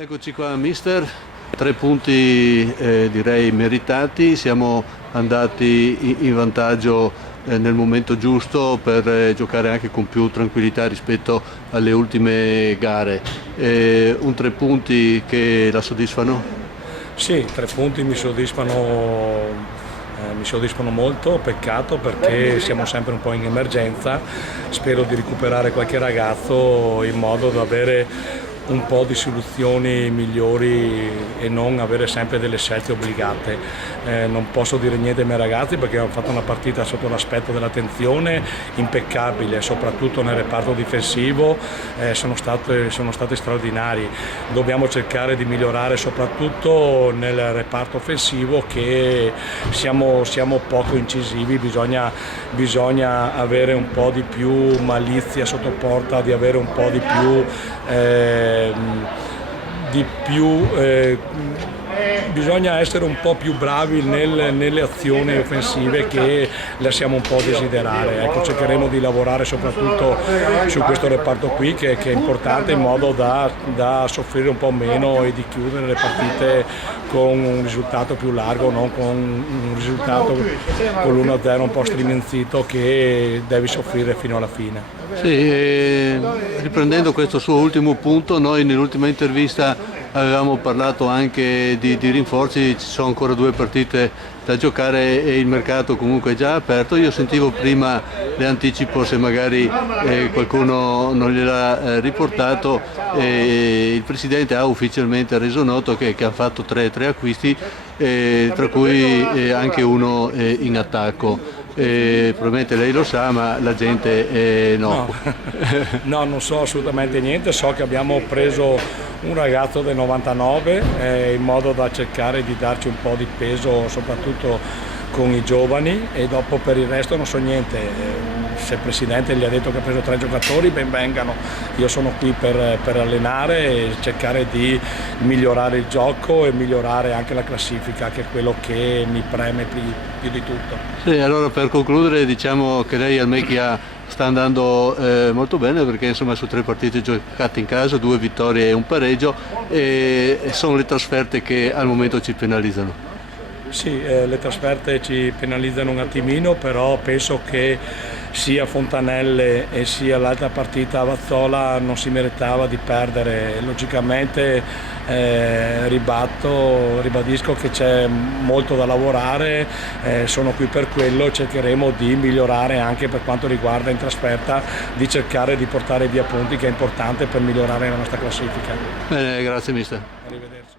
Eccoci qua mister, 3 punti direi meritati, siamo andati in vantaggio nel momento giusto per giocare anche con più tranquillità rispetto alle ultime gare. Un 3 punti che la soddisfano? Sì, 3 punti mi soddisfano molto, peccato perché siamo sempre un po' in emergenza, spero di recuperare qualche ragazzo in modo da avere un po' di soluzioni migliori e non avere sempre delle scelte obbligate. Non posso dire niente ai miei ragazzi perché hanno fatto una partita sotto l'aspetto dell'attenzione impeccabile, soprattutto nel reparto difensivo sono stati straordinari. Dobbiamo cercare di migliorare soprattutto nel reparto offensivo che siamo poco incisivi, bisogna avere un po' di più malizia sotto porta, di avere un po' di più bisogna essere un po' più bravi nelle azioni offensive che lasciamo un po' desiderare. Ecco, cercheremo di lavorare soprattutto su questo reparto qui che è importante, in modo da soffrire un po' meno e di chiudere le partite con un risultato più largo, non con un risultato con l'1-0 un po' striminzito che devi soffrire fino alla fine. Sì, riprendendo questo suo ultimo punto, noi nell'ultima intervista avevamo parlato anche di rinforzi, ci sono ancora 2 partite da giocare e il mercato comunque è già aperto. Io sentivo prima, le anticipo se magari qualcuno non gliel'ha riportato, il Presidente ha ufficialmente reso noto che ha fatto 3 acquisti, tra cui anche uno in attacco. Probabilmente lei lo sa, ma la gente no. No, non so assolutamente niente, so che abbiamo preso un ragazzo del 99 in modo da cercare di darci un po' di peso soprattutto con i giovani, e dopo per il resto non so niente. Se il Presidente gli ha detto che ha preso 3 giocatori, ben vengano. Io sono qui per allenare e cercare di migliorare il gioco e migliorare anche la classifica, che è quello che mi preme più di tutto. Sì, allora per concludere diciamo che lei al Mechia sta andando molto bene, perché insomma su 3 partite giocate in casa, 2 vittorie e un pareggio, e sono le trasferte che al momento ci penalizzano. Sì, le trasferte ci penalizzano un attimino, però penso che sia Fontanelle e sia l'altra partita a Vazzola non si meritava di perdere. Logicamente ribadisco che c'è molto da lavorare, sono qui per quello, cercheremo di migliorare anche per quanto riguarda in trasferta, di cercare di portare via punti, che è importante per migliorare la nostra classifica. Bene, grazie mister. Arrivederci.